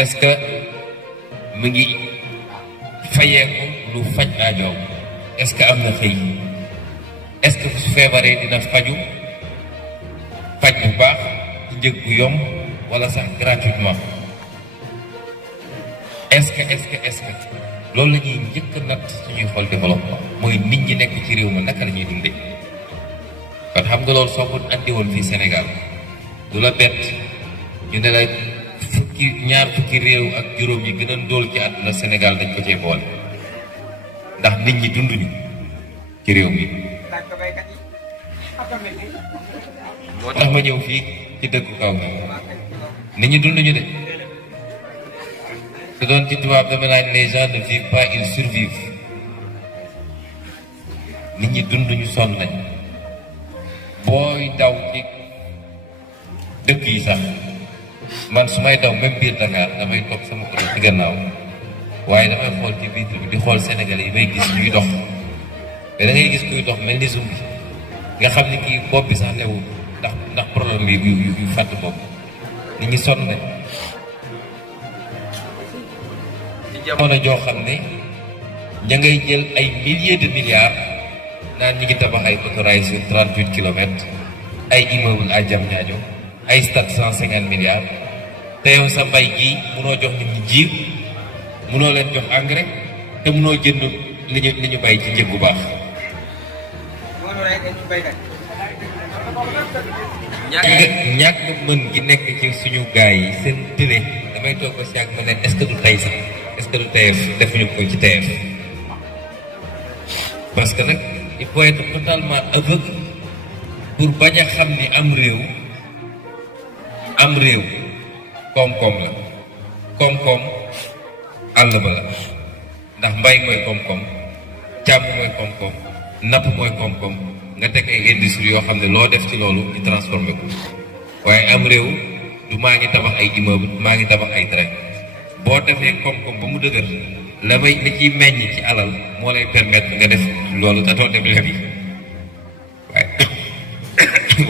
est-ce que mu ngi fayeeku lu faj aajoom est-ce que am na xëy est-ce que su feebaree dina faju faj bu baax ci njëg bu yomb wala sax gratuitement est-ce que loolu la ñuy njëkk a natt suñuy xool développement mooy nit ñi nekk ci réew ma naka la ñuy dundee kon xam nga loolu soo ko andi woon fii Sénégal du la bett ñu ne la ñaar fukki réew ak juróom yi gën a ndóol ci àdduna Sénégal dañ ko cee boole ndax nit ñi dunduñu ci réew mi moo tax ma ñëw fii ci dëkku kaw mi nit ñi dunduñu de te doon ci tubaab dama naan les gens ne vivent pas, ils survivent nit ñi dunduñu sonn nañ booy daw ci dëkk yi sax man su may daw même biir Dakar damay toog sama oto ci gannaaw waaye damay xool ci vitre bi di xool Sénégalais yi may gis ñuy dox te da ngay gis kuy dox mel ni zumbi nga xam ni kii bopp bi sax newul ndax problème bi yu fàtt bopp nit ñi sonn nañ ci jamono joo xam ne ña ngay jël ay milliers de milliards naan ñi ngi tabax ay autorail sur 38 kilomètres ay immeuble à Diamniadio ay stade 150 milliards te yow sa mbay gii munoo jox nit ñi jiw munoo leen jox engrais te munoo jënd li ñu bay ci njëg bu baax. ñàkk mën gi nekk ci suñu gaay yi seen télé damay toog ko si ak ma ne est-ce que du tey sax est-ce que du teyef defuñu ko ci teyef parce que nag il faut être totalement aveugle pour bañ a xam ni am réew koom-koom la koom-koom àll ba la ndax mbay mooy koom-koom càmm mooy koom-koom napp mooy koom-koom nga teg ay industrie yoo xam ne loo def ci loolu di transformé ko waaye am réew du maa ngi tabax ay immeuble maa ngi tabax ay train boo defee koom-koom ba mu dëgër la ciy meññ ci alal moo lay permettre nga def loolu datoo dem lebi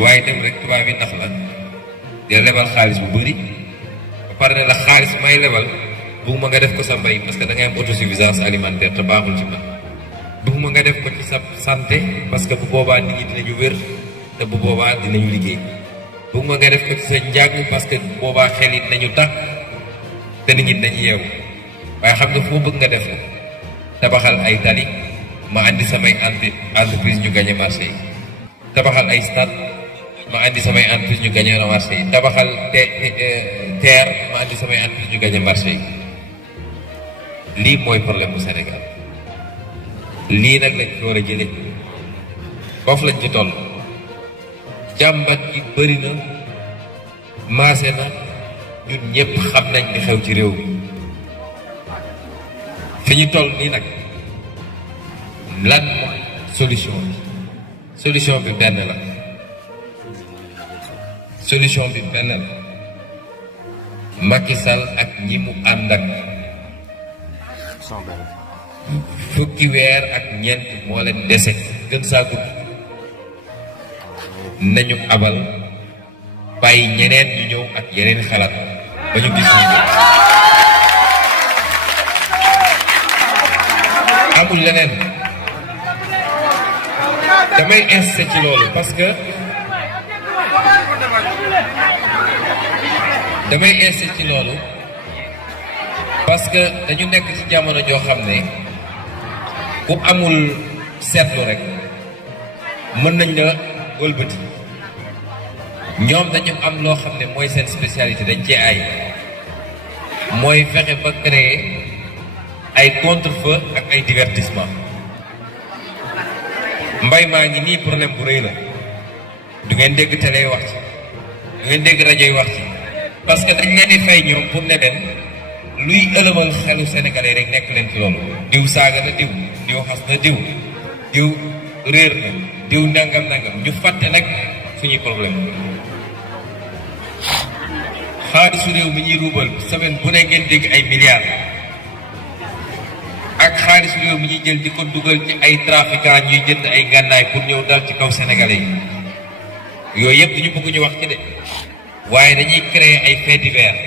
waaye dem rek tubaab yi nax la di lebal xaalis bu bëri ba pare ne la xaalis may lebal bugguma nga def ko sa mbay parce que da ngay am autosuffisance alimentaire te baaxul ci man bugguma nga def ko ci sa santé parce que bu boobaa nit ñi dinañu wér te bu boobaa dinañu liggéey bugguma nga def ko ci sa njàng parce que bu boobaa xel yi dinañu tàkk te nit ñi dinañu yeewu waaye xam nga foo bëgg nga def ko tabaxal ay tali ma andi samay entreprise ñu gagné marché yi tabaxal ay stade ma andi samay entreprise ñu gagné marché yi tabaxal terre ma andi samay entreprise ñu gagné marché yi lii mooy problème bu Sénégal lii nag lañ ko war a jëlee foofu lañ ci toll jàmbat gi bëri na maase na ñun ñëpp xam nañ li xew ci réew mi fi ñu toll nii nag lan mooy solution bi benn la solution bi benn la Macky Sall ak ñi mu ànd ak fukki weer ak ñeent moo leen dese gën saa gudd nañu abal bàyyi ñeneen ñu ñëw ak yeneen xalaat ba ñu gis ñu amul leneen damay insisté ci loolu parce que dañu nekk ci jamono joo xam ne ku amul seetlu rek mën nañ la wëlbati ñoom dañu am loo xam ne mooy seen spécialité dañ cee ay mooy fexe ba créer ay contre-feu ak ay divertissement mbay maa ngi nii problème bu rëy la du ngeen dégg télé wax ci du ngeen dégg rajo yi wax ci parce que dañ leen di fay ñoom pour ne leen luy ëlëmal xelu sénégalais rek nekk leen ci loolu diw saaga na diw xas na diw réer na diw nangam ñu fàtte nag suñuy problème xaalisu réew mi ñuy ruubal semaine bu ne ngeen dégg ay milliards ak xaalis réew mi ñuy jël di ko dugal ci ay trafiquants ñuy jënd ay gànnaay pour ñëw dal ci kaw sénégalais yi yooyu yëpp duñu bëgg ñu wax ci de waaye dañuy créer ay faits divers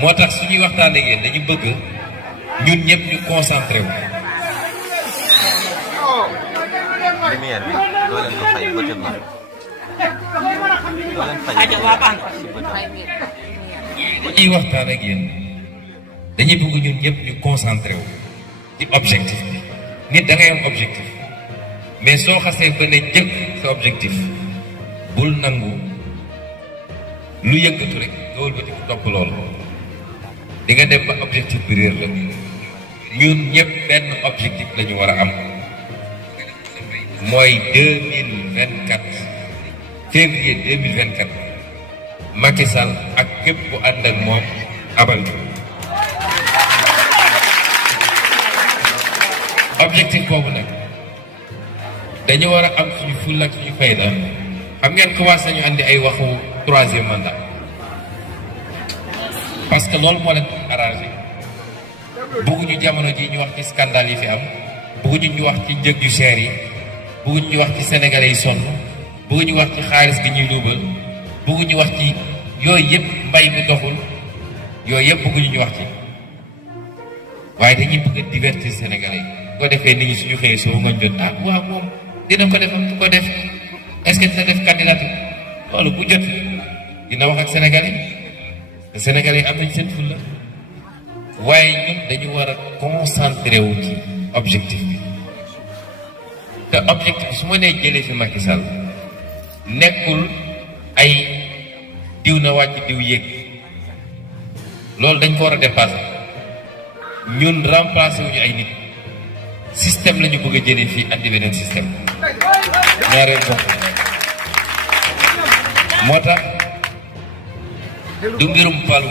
moo tax suñuy waxtaan ak yéen dañu bëgg ñun ñëpp ñu concentré wu. lumière bi doo leen ko fay bëtëm la doo leen fay si bëtëm. bu ñuy waxtaan ak yéen dañuy bëgg ñun ñëpp ñu concentré wu ci objectif bi. nit da ngay am objectif mais soo xasee ba ne jëkk sa objectif bul nangu lu yëngatu rek nga wëlbati ko topp loolu di nga dem ba objectif bi réer la. ñun ñëpp benn objectif la ñu war a am mooy 2024 février 2024 Macky Sall ak képp ku ànd ak moom abal ñu. objectif boobu nag dañu war a am suñu fulla ak suñu fayda. xam ngeen commencé nañu andi ay waxu 3e mandat parce que loolu moo leen arrangé. bëgguñu jamono ji ñu wax ci scandale yi fi am, bëgguñu ñu wax ci njëg yu cher yi, bëgguñu ñu wax ci sénégalais yi sonn, bëgguñu wax ci xaalis gi ñuy luubal, bëgguñu wax ci yooyu yëpp mbay mi doxul, yooyu yëpp bëgguñu ñu wax ci. waaye dañuy bëgg a divertir sénégalais yi. bu ko defee nit ñi suñu xëyee soo ngañ jot ah waaw moom dina ko def am du ko def est-ce que dina def candidature loolu bu jot dina wax ak sénégalais te sénégalais yi am nañ seen fulla. waaye ñun dañu war a concentré wu ci objectif bi te objectif bi su ma nee jëlee fi Macky Sall nekkul ay diw na wàcc diw yéeg loolu dañ ko war a dépassé. ñun remplacé wuñu ay nit système la ñu bëgg a jëlee fii andi beneen système ñaareel bopp moo tax du mbirum palu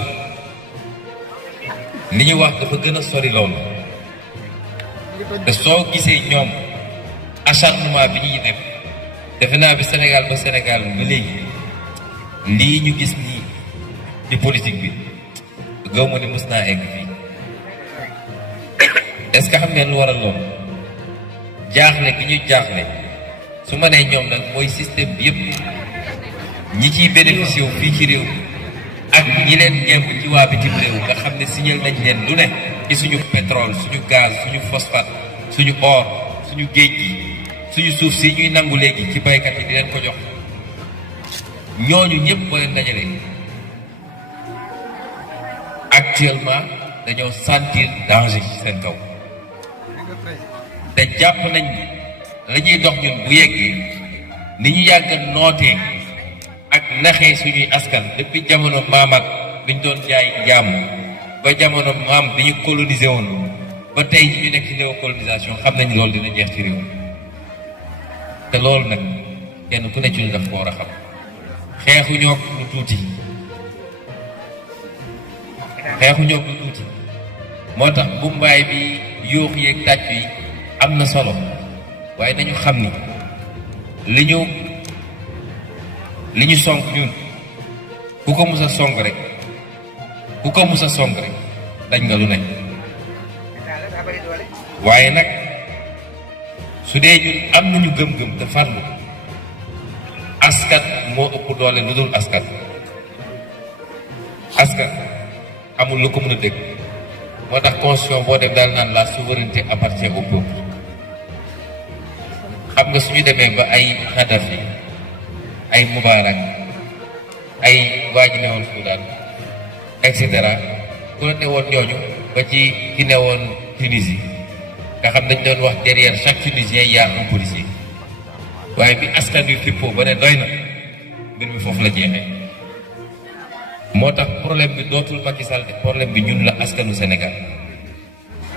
li ñu wax dafa gën a sori loolu te soo gisee ñoom acharnement bi ñuy def defe naa bi Sénégal ba Sénégal ba léegi lii ñu gis nii ci politique bi gaw ma ne mës naa egg fii. est-ce que xam ngeen lu waral loolu jaaxle bi ñu jaaxle su ma nee ñoom nag mooy système bi yëpp ñi ciy bénéficié wu fii ci réew ak ñi leen ñeemb ci waa bitim réew nga xam ne signal nañ leen lu ne ci suñu pétrole suñu gaz suñu phosphate suñu or suñu géej gi suñu suuf si ñuy nangu léegi ci baykat yi di leen ko jox ñooñu ñëpp boo leen dajale actuellement dañoo sentir danger ci seen kaw te jàpp nañ la ñuy dox ñun bu yeggee ni ñu yàgg nootee ak naxee suñuy askan depuis jamono maamaat biñ doon jaay jaam ba jamono maam bi ñu colonisé woon ba tey ñu nekk ci néocolonisation xam nañ loolu dina jeex ci réew te loolu nag kenn ku ne ci ñu daf ko war a xam xeexuñoo lu tuuti xeexuñoo lu tuuti moo tax bu mbaay bi yóox yeeg tàcc yi am na solo waaye nañu xam ni li ñu sonk ñun ku ko mus a sonk rek dañ nga lu ne waaye nag su dee ñun am nañu gëm-gëm te farlu askan moo ëpp doole lu dul askan amul lu ko mën a dégg moo tax constitution boo dem daal naan la souveraineté appartient au peuple xam nga suñu demee ba ay Kadhafi ay Moubarak ay waa ji newoon Soudan et cetera ku la newoon ñooñu ba ci ki newoon Tunisie nga xam dañ doon wax derrière chaque Tunisien y a un policier waaye bi askan wi fippoo ba ne doy na mbir mi foofu la jeexee moo tax problème bi dootul Macky Sall problème bi ñun la askanu Sénégal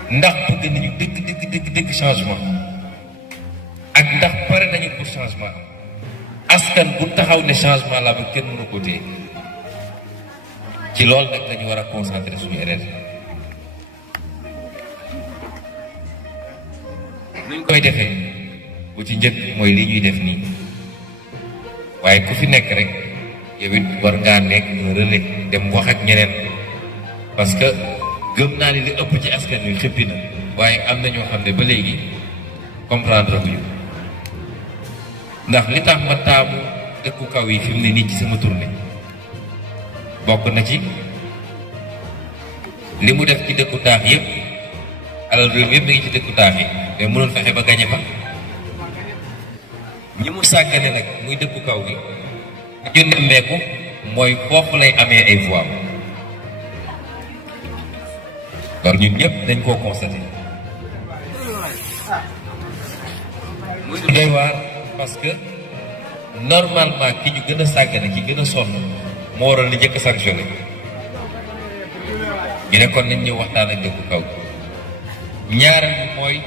ndax bëgg nañu dëgg changement ak ndax pare nañu pour changement askan bu taxaw ne changement la ba kenn mënu ko téye ci loolu nag dañu war a concentrer suñu énergie. nuñ koy defee bu ci njëkk mooy li ñuy def nii waaye ku fi nekk rek yow it war ngaa nekk relais dem wax ak ñeneen parce que gëm naa ni li ëpp ci askan wi xëppi na waaye am na ñoo xam ne ba léegi comprendre guñu ndax li tax ma taamu dëkku kaw yi fi mu ne nii ci sama tournée bokk na ci li mu def ci dëkku taax yëpp alal réew mi yëpp mi ngi ci dëkku taax yi mais mënul fexe ba gañe fa ñi mu sàggane nag muy dëkku kaw gi ñu nemmeeku mooy foofu lay amee ay voix loolu ñun ñëpp dañ koo constaté muy lu doy waar parce que normalement ki ñu gën a sàggane ki gën a sonn moo waroon li njëkk a sanctionné ñu ne kon nañ ñëw waxtaan ak dëkku kaw ñaareel bi mooy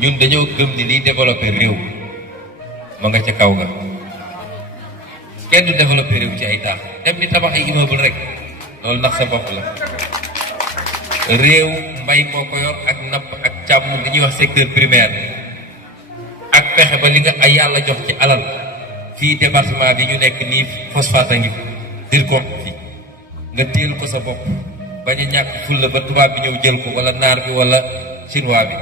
ñun dañoo gëm ni liy développé réew ma nga ca kaw ga kenn du développé réew ci ay taax dem ni tabax ay immeuble rek loolu ndax sa bopp la réew mbay moo ko yor ak napp ak càmm li ñuy wax secteur primaire ak fexe ba li nga ay yàlla jox ci alal fii département bi ñu nekk nii phosphate a ngi dir ko fi nga téel ko sa bopp bañ a ñàkk fulla ba tubaab bi ñëw jël ko wala naar bi wala chinois bi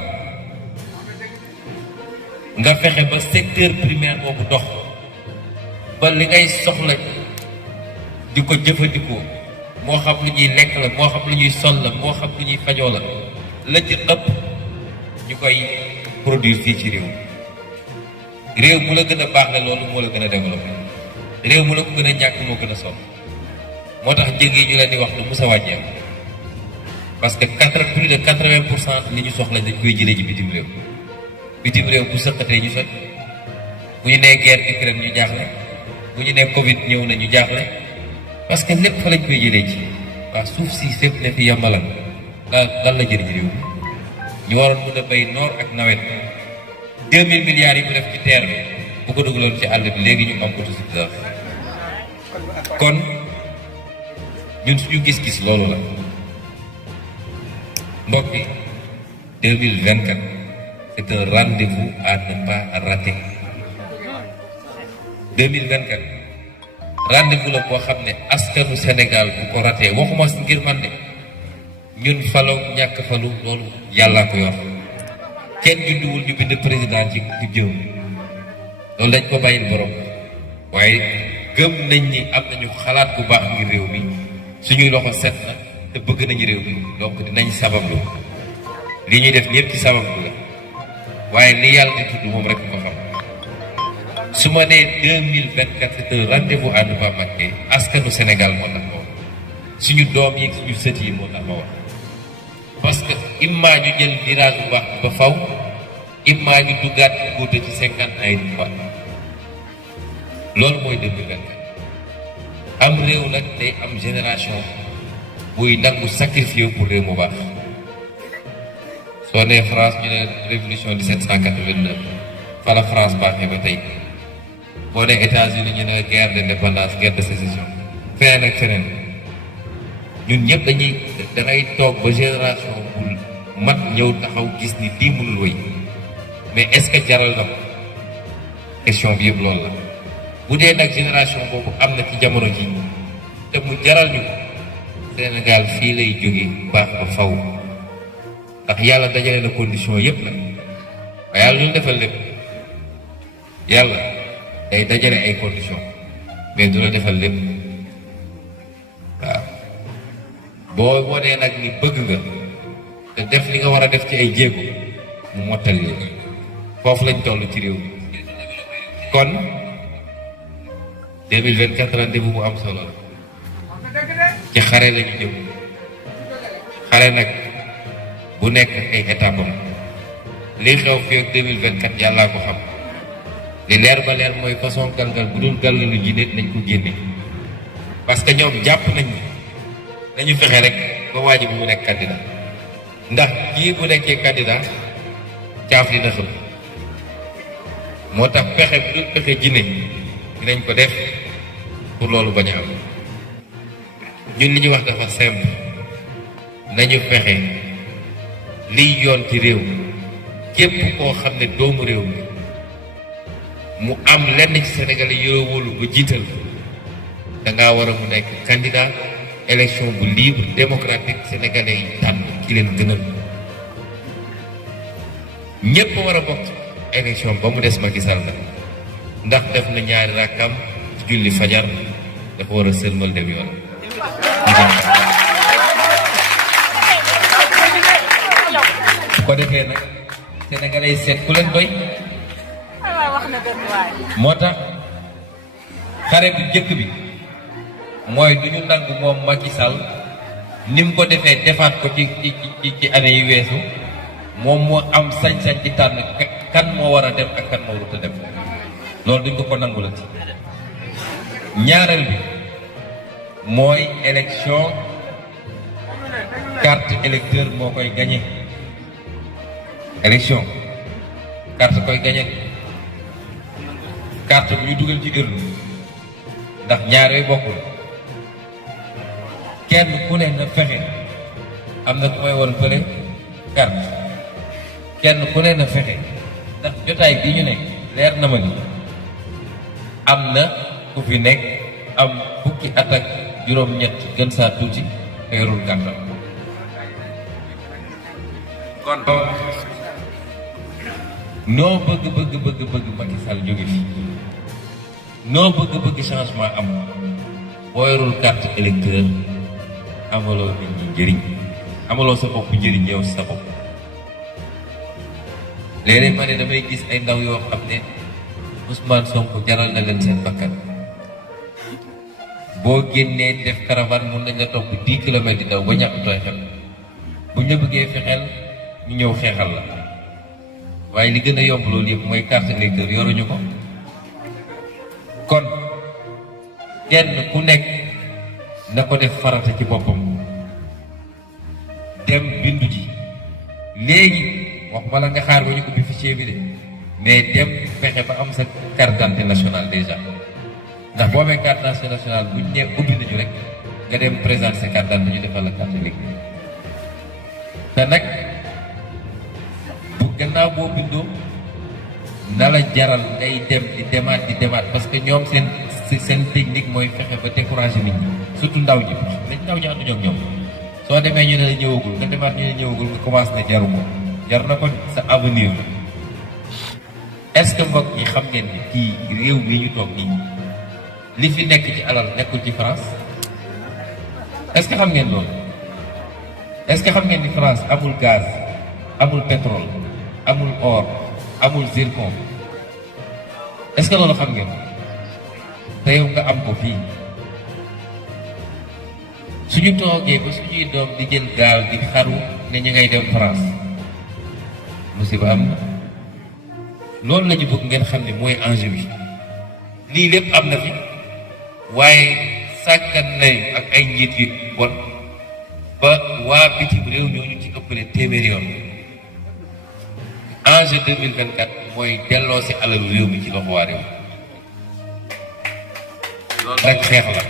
nga fexe ba secteur primaire boobu dox ba li ngay soxla di ko jëfandikoo moo xam lu ñuy lekk la moo xam lu ñuy sol la moo xam lu ñuy fajoo la la ci ëpp ñu koy produire fii ci réew mu la gën a baax la loolu moo la gën a développé réew mu la ko gën a ñàkk moo gën a sonn moo tax njëg yi ñu leen di wax lu mus a wàññeeku parce que plus de 80% li ñu soxla dañ koy jëlee ci bitim réew bu sëqatee ñu sot bu ñu nee guerre Ukraine ñu jaaxle bu ñu nee Covid ñëw na ñu jaaxle parce que lépp fa lañ koy jëlee ci waaw suuf si fépp ne fi yombalal lan la jëriñ réew ñu waroon mën a béy noor ak nawet 2000 milliards yi mu def ci terre bi bu ko dugaloon ci àll bi léegi ñu am autosuffisance kon ñun suñu gis-gis loolu la mbokk yi 2024 c'est un rendez-vous à ne pas rater 2024 rendez-vous la boo xam ne askanu Sénégal bu ko ratee waxuma ngir man de ñun falo ñàkk falu loolu yàllaa ko yor kenn judduwul ñu bind président ci jëw loolu dañ ko bàyyil borom waaye gëm nañ ni am nañu xalaat bu baax ngir réew mi suñuy loxo set na te bëgg nañu réew mi donc dinañ sabablu li ñuy def ñëpp ci sabablu la waaye li yàlla di tudd moom rek ko xam su ma nee 2024 c'est un rendez-vous à ne pas manquer askanu Sénégal moo tax ma wax suñu doom yi suñu sët yi moo tax ma wax parce que imma ñu jël virage bu baax ba faw imma ñu duggaat góote ci 50 ans yi di faat loolu mooy 2024 am réew nag day am génération buy nangu sacrifier pour réew mu baax soo nee France ñu ne révolution 1789 fa la France baaxee ba tey boo nee États-Unis ñu ne guerre d'indépendance guerre de sécession feneen ak feneen ñun ñëpp dangay toog ba génération bu mat ñëw taxaw gis ni lii mënul wéy mais est-ce que jaral na ko question bi yëpp loolu la bu dee nag génération boobu am na ci jamono ji te mu jaral ñu ko Sénégal fii lay jóge baax ba faw ndax yàlla dajale na condition yëpp nag waaye yàlla lu defal lépp yàlla day dajale ay condition mais du la defal lépp waaw boo wonee nag ni bëgg nga te def li nga war a def ci ay jéego mu mottali la foofu lañ toll ci réew mi kon 2024 rendez-vous bu am solo la ci xare lañu jëm xare nag bu nekk ay étape am li xew fii ak 2024 yàllaa ko xam li leer ba leer mooy façon galgal bu dul galgalu ji nit nañ ko génne parce que ñoom jàpp nañ nañu fexe rek ba waaj bi mu nekk candidat ndax kii bu nekkee candidat caaf dina xëm moo tax pexe bu dul pexe jinne dinañ ko def pour loolu bañ a am ñun li ñuy wax dafa simple nañu fexe liy yoon ci réew képp koo xam ne doomu réew mi mu am lenn ci Sénégal yoo wóolu ba jiital dangaa war a mu nekk candidat élection bu libre démocratique sénégalais yi tànn ki leen gënal ñépp war a bokk élection ba mu des Macky Sall la ndax def na ñaari rakkam ci julli fajar dafa war a sëlmal dem yoon ko defee nag sénégalais seet ku leen doy. wax na benn waay. moo tax xare bu njëkk bi mooy du ñu nangu moom Macky Sall ni mu ko defee defaat ko ci année yi weesu moom moo am sañ-sañ ci tànn kan moo war a dem ak kan moo warut a dem loolu duñ ko nangu la ci. ñaareel bi mooy élection carte électeur moo koy gagné élection carte koy gagné carte bu ñu dugal ci urne ndax ñaar yooyu bokkul kenn ku ne na fexe am na ku may woon fële carte kenn ku ne na fexe ndax jotaay bi ñu nekk leer na ma ni am na ku fi nekk am fukki at ak juróom-ñett gën saa tuuti te yorul kàttan kon noo bëgg Macky Sall jóge fi noo bëgg changement am boo yorul carte électeur amaloo nit ñi njëriñ amaloo sa bopp njëriñ yow sa bopp. léeg-léeg ma ne damay gis ay ndaw yoo xam ne Ousmane Sonko jaral na leen seen bakkan boo génnee def caravane mun nañ la topp 10 kilomètres di daw ba ñàkk tooy xel buñ la bëggee fexeel ñu ñëw xeexal la waaye li gën a yomb loolu yëpp mooy carte électeur yoruñu ko. kon kenn ku nekk na ko def farata ci boppam dem bindu ji léegi waxuma la nga xaar ba ñu ubbi fichier bi de mais dem fexe ba am sa carte d'identité nationale déjà ndax boo amee carte d'identité nationale bu ñu nee ubbi nañu rek nga dem présenter sa carte d'identité ñu defal la carte électeur te nag bu gannaaw boo bindoo na la jaral ngay dem di demaat parce que ñoom seen technique mooy fexe ba décourager nit ñi surtout ndaw ñi ndaw ñi ànduñu ak ñoom soo demee ñu ne la ñëwagul nga demaat ñu ne ñëwagul nga commencé ne jaru ko jar na ko sa avenir est-ce que mbokk ñi xam ngeen ni kii réew mi ñu toog nii li fi nekk ci alal nekkul ci France est-ce que xam ngeen loolu est-ce que xam ngeen ni France amul gaz amul pétrole amul or amul zircon est-ce que loolu xam ngeen te yow nga am ko fii suñu toogee ba suñuy doom di jël gaal di xaru ne ñu ngay dem France musiba am na loolu la ñu bëgg ngeen xam ne mooy enjeu bi lii lépp am na fi waaye sàggan nañu ak ay njiit yu bon ba waa bitim réew ñoo ñu ci ëppale téeméeri yoon enjeu 2024 mooy delloo si alalu réew mi ci loxo waa réew loolu rek xeex la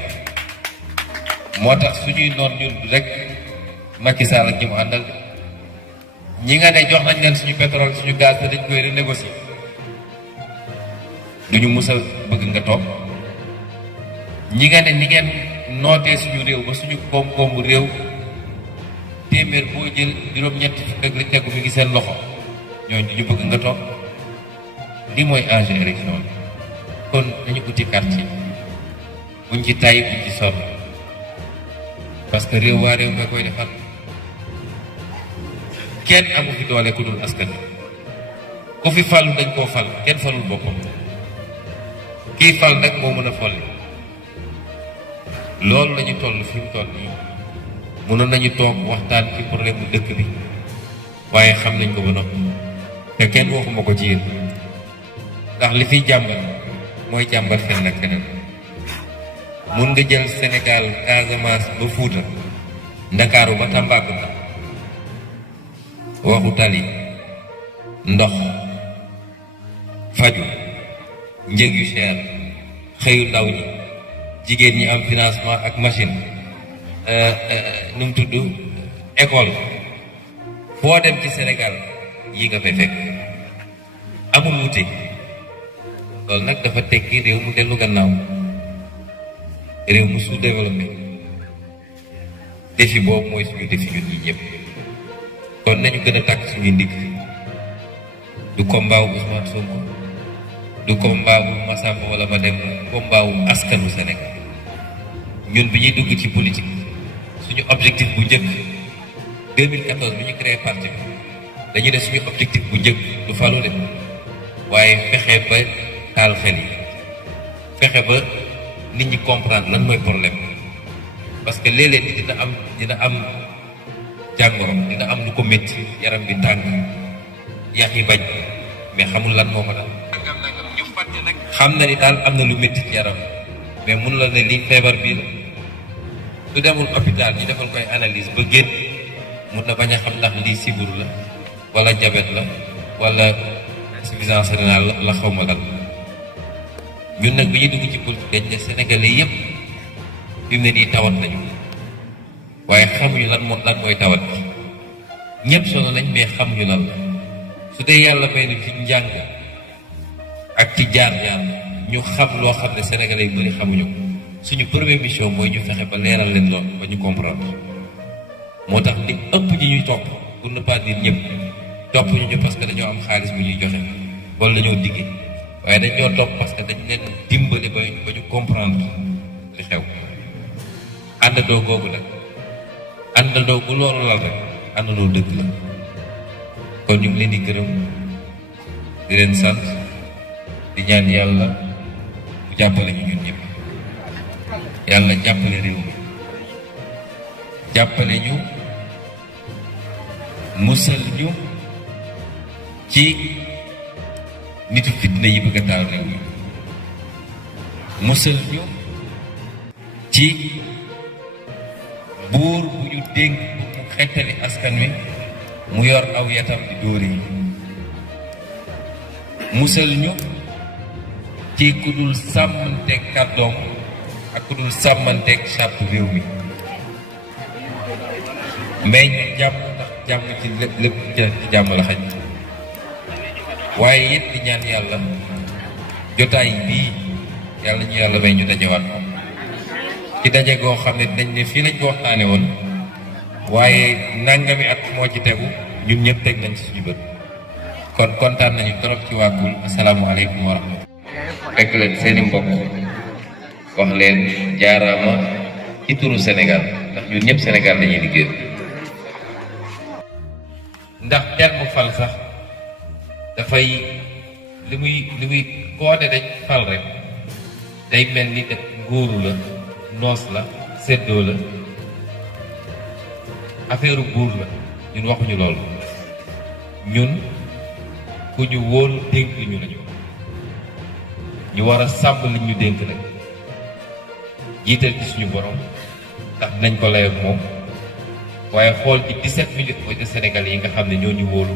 moo tax suñuy noon ñun rek Macky Sall ak ñi mu àndal ñi nga ne jox nañ leen suñu pétrole suñu gaz te dañ koy renégocier duñu mus a bëgg nga toog ñi nga ne ni ngeen nootee suñu réew ba suñu koom-koomu réew téeméer boo jël juróom-ñetti fukk ak li tegu mi ngi seen loxo ñooñu duñu bëgg nga toog li mooy enjeu élection bi kon dañu uti carte buñ ci tàyyi buñ ci sonn parce que réew waa réew nga koy defar kenn amu fi doole ku dul askan ku fi falu dañ koo fal kenn falul boppam kii fal nag moo mën a folli loolu lañu toll fi mu toll nii mënoon nañu toog waxtaan ci problème mu dëkk bi waaye xam nañ ko ba noppi te kenn waxuma ko ci yéen ndax li fiy jàmbat mooy jàmbat fenn ak feneen mun nga jël Sénégal Casamance ba Fuuta Ndakaaru ba Tambacounda waxu tali ndox faju njëg yu cher xëyu ndaw ñi jigéen ñi am financement ak machine nu mu tudd école foo dem ci Sénégal yi nga fay fekk amul wuute loolu nag dafa tekki réew mu dellu gannaaw réew mu sous-développé défi boobu mooy suñu défi ñun ñi ñëpp kon nañu gën a tàkk suñuy ndigg du combat wu Ousmane Sonko du combat wu Massamba wala Mademba combat wu askanu Sénégal ñun bi ñuy dugg ci politique suñu objectif bu njëkk 2014 bi ñu créé parti bi dañu def suñu objectif bu njëkk du falu de waaye fexe ba taal xel yi fexe ba nit ñi comprendre lan mooy problème parce que léeg-léeg dina am jàngoro dina am lu ko métti yaram bi tàng yax yi bañ mais xamul lan moo ko dal ñu fàtte nag xam na ni daal am na lu métti ci yaram mais mun la ne lii feebar bii la su demul hôpital ñu defal koy analyse ba génn mun na bañ a xam ndax lii sibiru la wala diabète la wala insuffisance rénale la xaw ma lan ñun nag bi ñu dugg ci politique dañ ne sénégalais yépp fi mu ne nii tawat nañu waaye xamuñu lan mooy tawat bi ñëpp solo nañ mais xamuñu lan la su dee yàlla may na ci njàng ak ci jaar-jaar ñu xam loo xam ne sénégalais yu bëri xamuñu ko suñu première mission mooy ñu fexe ba leeral leen lool ba ñu comprendre moo tax li ëpp ji ñuy topp pour ne pas dire ñëpp topp ñu parce que dañoo am xaalis bu ñuy joxe wala dañoo diggee waaye dañoo topp parce que dañ leen dimbali ba ñu comprendre li xew àndandoo googu nag àndandoo bu loolu lal rek àndandoo dëgg la kon ñu ngi leen di gërëm di leen sant di ñaan yàlla mu jàppale ñu ñun ñëpp yàlla jàppale réew mi jàppale ñu musal ñu ci nitu fitna yi bëgg a taal réew mi musal ñu ci buur bu ñu dénk mu xettali askan wi mu yor aw yatam di dóor yi musal ñu ci ku dul sàmmanteeg kàddoom ak ku dul sàmmanteeg charte réew mi mais ñu jàmm ndax jàmm ci lépp ci jàmm la xaj waaye it di ñaan yàlla jotaay bii yàlla ñu yàlla may ñu dajewaat moom ci daje goo xam ne dañ ne fii lañ ko waxtaane woon waaye nangami at moo ci tegu ñun ñëpp teg nañ ci suñu bët kon kontaan nañu trop ci waa Koul asalaamualeykum wa rahmatulah. fekk leen seeni mbokk wax leen jaaraama ci turu Sénégal ndax ñun ñëpp Sénégal lañuy liggéey ndax terme fal sax dafay li muy koo ne dañ fal rek day mel ni def nguuru la noos la séddoo la affaire buur la ñun waxuñu loolu ñun ku ñu wóolu dénk ñu lañu ñu war a sàmm li ñu dénk nag jiital ci suñu borom ndax nañ ko lay ak moom waaye xool ci 17 millions de Sénégalais yi nga xam ne ñoo ñu wóolu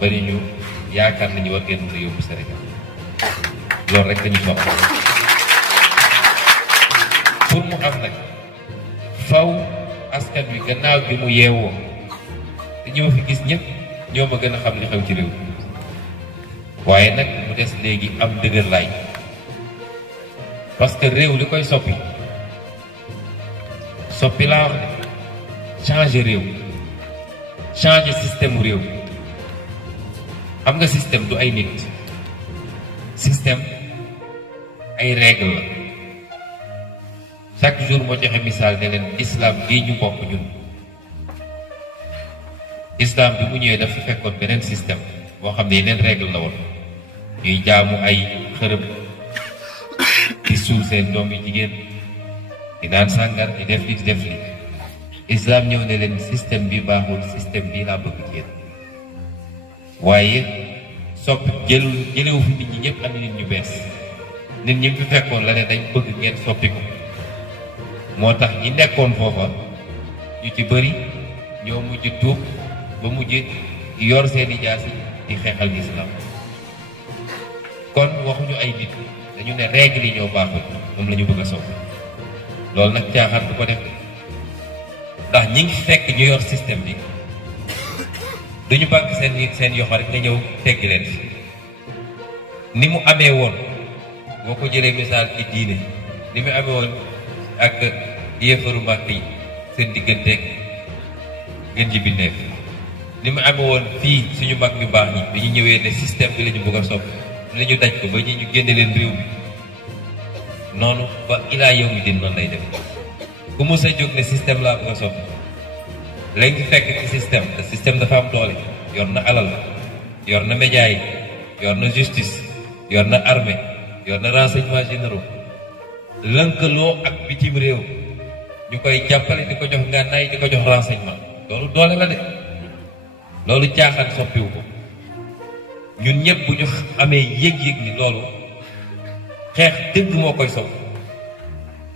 bari ñu yaakaar nañu war ngeen mën a yóbbu Sénégal loolu rek dañu soxla pour mu am nag faw askan wi gannaaw bi mu yeewoo te ñi ma fi gis ñëpp ñoo ma gën a xam li xew ci réew waaye nag mu des léegi am dëgër laay parce que réew li koy soppi laa wax ne changer réew changer système mu réew xam nga système du ay nit système ay règle la chaque jour moo joxe misaal ne leen islam bii ñu bokk ñun islam bi mu ñëwee dafa fekkoon beneen système boo xam ne yeneen règle la woon ñuy jaamu ay xërëm di suul seen doom yu jigéen di naan sàngar di def li di def li islam ñëw ne leen système bi baaxul système bii laa bëgg yéen waaye soppi jëlewu fi nit ñi ñëpp am nit ñu bees nit ñi fi fekkoon la ne dañ bëgg ngeen soppi ko moo tax ñi nekkoon foofa ñu ci bëri ñoo mujj tuub ba mujj yor seeni jaasi di xeexal islam kon waxuñu ay nit dañu ne règle yi ñoo baaxul moom la ñu bëgg a soppi loolu nag caaxaan du ko def ndax ñi ngi fekk ñu yor système bi duñu bànk seen yoxo rek nga ñëw tegg leen fi ni mu amee woon boo ko jëlee misaal ci diine ni mu amee woon ak yéefaru mbàkk yi seen digganteeg ngeen ji bindeef ni mu amee woon fii suñu mag ñu baax ñi dañu ñëwee ne système bi la ñu bëgg a soppi la ñu daj ko ba ñu génne leen réew mi noonu ba ilaa yow mi din noonu lay def ku mos a jóg ne système laa bëgg a soppi léegi fekk ci système te système dafa am doole yor na alal yor na média yi yor na justice yor na armée yor na renseignement généraux lënkaloo ak bitim réew ñu koy jàppale di ko jox ngànnaay di ko jox renseignement loolu doole la de loolu caaxaan soppiwu ko ñun ñëpp bu ñu amee yëg-yëg ni loolu xeex dëgg moo koy soppi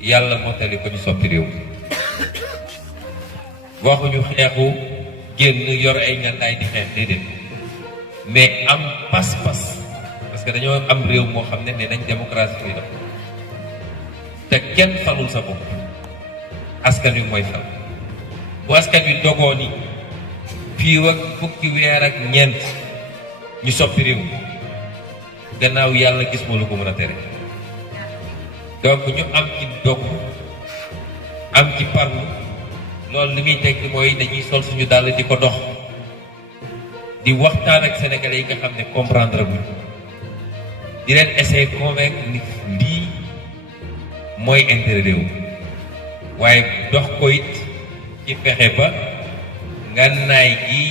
yàlla moo tali ko ñu soppi réew waxuñu xeexu génn yor ay ngànnaay di xeex déedéet mais am pas-pas parce que dañoo am réew moo xam ne ne nañ démocratie koy dox te kenn falul sa bopp askan wi mooy fal bu askan wi dogoo ni fii ak fukki weer ak ñeent ñu soppi réew gannaaw yàlla gis moo lu ko mën a tere donc ñu am ci dog am ci parlu loolu li muy tekki mooy dañuy sol suñu dàll di ko dox di waxtaan ak sénégalais yi nga xam ne comprendre buñ di leen essayer convaincre ni lii mooy intérêt réew waaye dox ko it ci fexe ba ngànnaay gi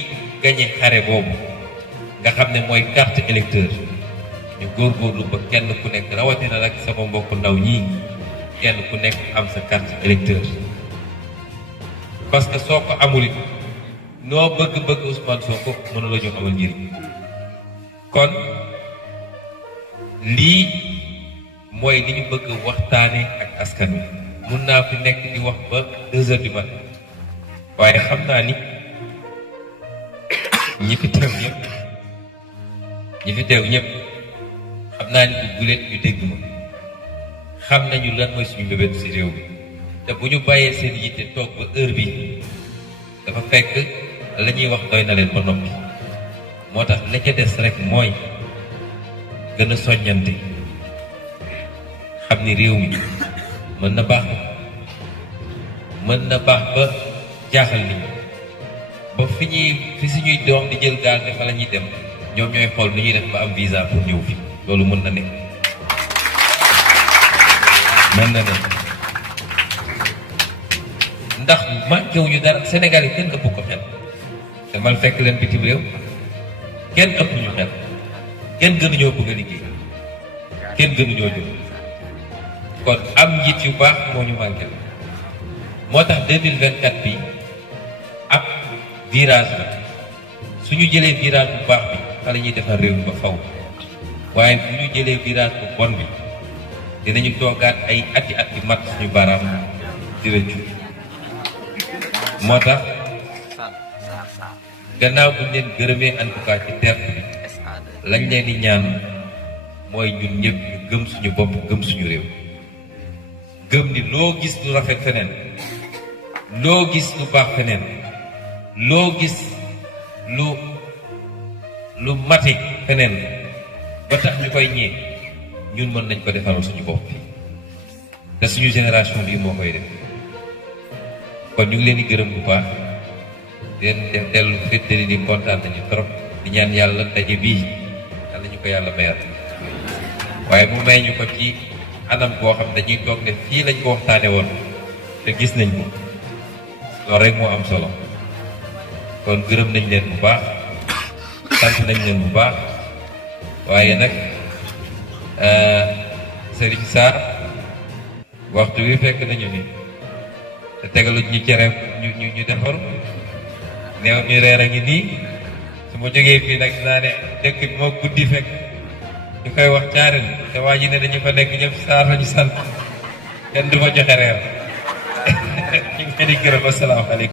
gañe xare boobu nga xam ne mooy carte électeur ñu góorgóorlu ba kenn ku nekk rawatina nag sama mbokk ndaw ñii kenn ku nekk am sa carte électeur parce que soo ko amul it noo bëgg-bëgg Ousmane Sonko mënu la ñu amal njëriñ kon lii mooy li ñu bëgg waxtaane ak askan wi mun naa fi nekk di wax ba 2 heures du matin waaye xam naa ni ñi fi teew ñëpp xam naa ni du guléet ñu dégg ma xam nañu lan mooy suñu mbébét ci réew mi te bu ñu bàyyee seen yitte toog ba heure bi dafa fekk la ñuy wax doy na leen ba noppi moo tax la ca des rek mooy gën a soññante xam ni réew mi mën na baax ba jaaxal nit ñi ba fi suñuy doom di jël gaal ne fa la ñuy dem ñoom ñooy xool ni ñuy def ba am visa pour ñëw fi loolu mën na ne ndax manqué wuñu dara Sénégal yi kenn ëpp ko xel te man fekk leen bitim réew kenn ëpp ñu xel kenn gënuñoo bëgg a liggéey kenn gënuñoo jóg kon am njiit yu baax moo ñu manqué moo tax 2024 bi ab virage la suñu jëlee virage bu baax bi fa la ñuy defar réew mi ba faw waaye bu ñu jëlee virage bu bon bi dinañu toogaat ay ati at di mat suñu baaraam di rëccu moo tax gannaaw buñ leen gërëmee en tout cas ci terre bi lañ leen di ñaan mooy ñun ñëpp ñu gëm suñu bopp gëm suñu réew gëm ni loo gis lu rafet feneen loo gis lu baax feneen loo gis lu mate feneen ba tax ñu koy ñee ñun mën nañ ko defaral suñu bopp bi te suñu génération bii moo koy def kon ñu ngi leen di gërëm bu baax di leen def dellu féddali di kontaan nañu trop di ñaan yàlla daje bii yàlla ñu ko yàlla mayal waaye mu may ñu ko ci anam boo xam dañuy toog ne fii lañ ko waxtaane woon te gis nañ ko loolu rek moo am solo kon gërëm nañ leen bu baax sant nañ leen bu baax waaye nag Serigne Sarr waxtu wi fekk nañu ni te tegaluñ ñu cere ñu defar neew ñu reer a ngi nii su ma jógee fii nag naa ne dëkk bi moo guddi fekk ñu koy wax caareel te waa ji ne dañu fa nekk ñëpp Sarr lañu sant kenn du ma joxe reer ñu ngi leen di gërëm asalaamaaleykum